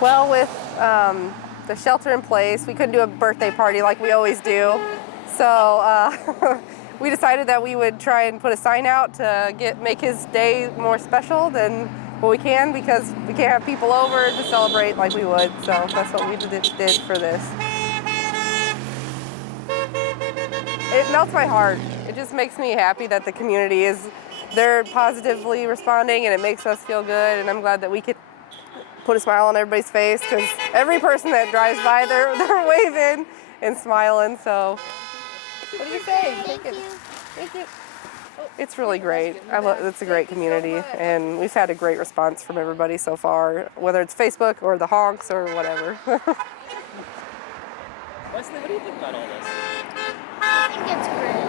Well, with the shelter in place, we couldn't do a birthday party like we always do. So we decided that we would try and put a sign out to make his day more special than what we can, because we can't have people over to celebrate like we would. So that's what we did for this. It melts my heart. It just makes me happy that the community they're positively responding, and it makes us feel good. And I'm glad that we could put a smile on everybody's face, because every person that drives by, they're waving and smiling. So, what do you say? Thank you. Thank you. It's really great. It's a great community, and we've had a great response from everybody so far, whether it's Facebook or the Honks or whatever. Wesley, what do you think about all this? I think it's great.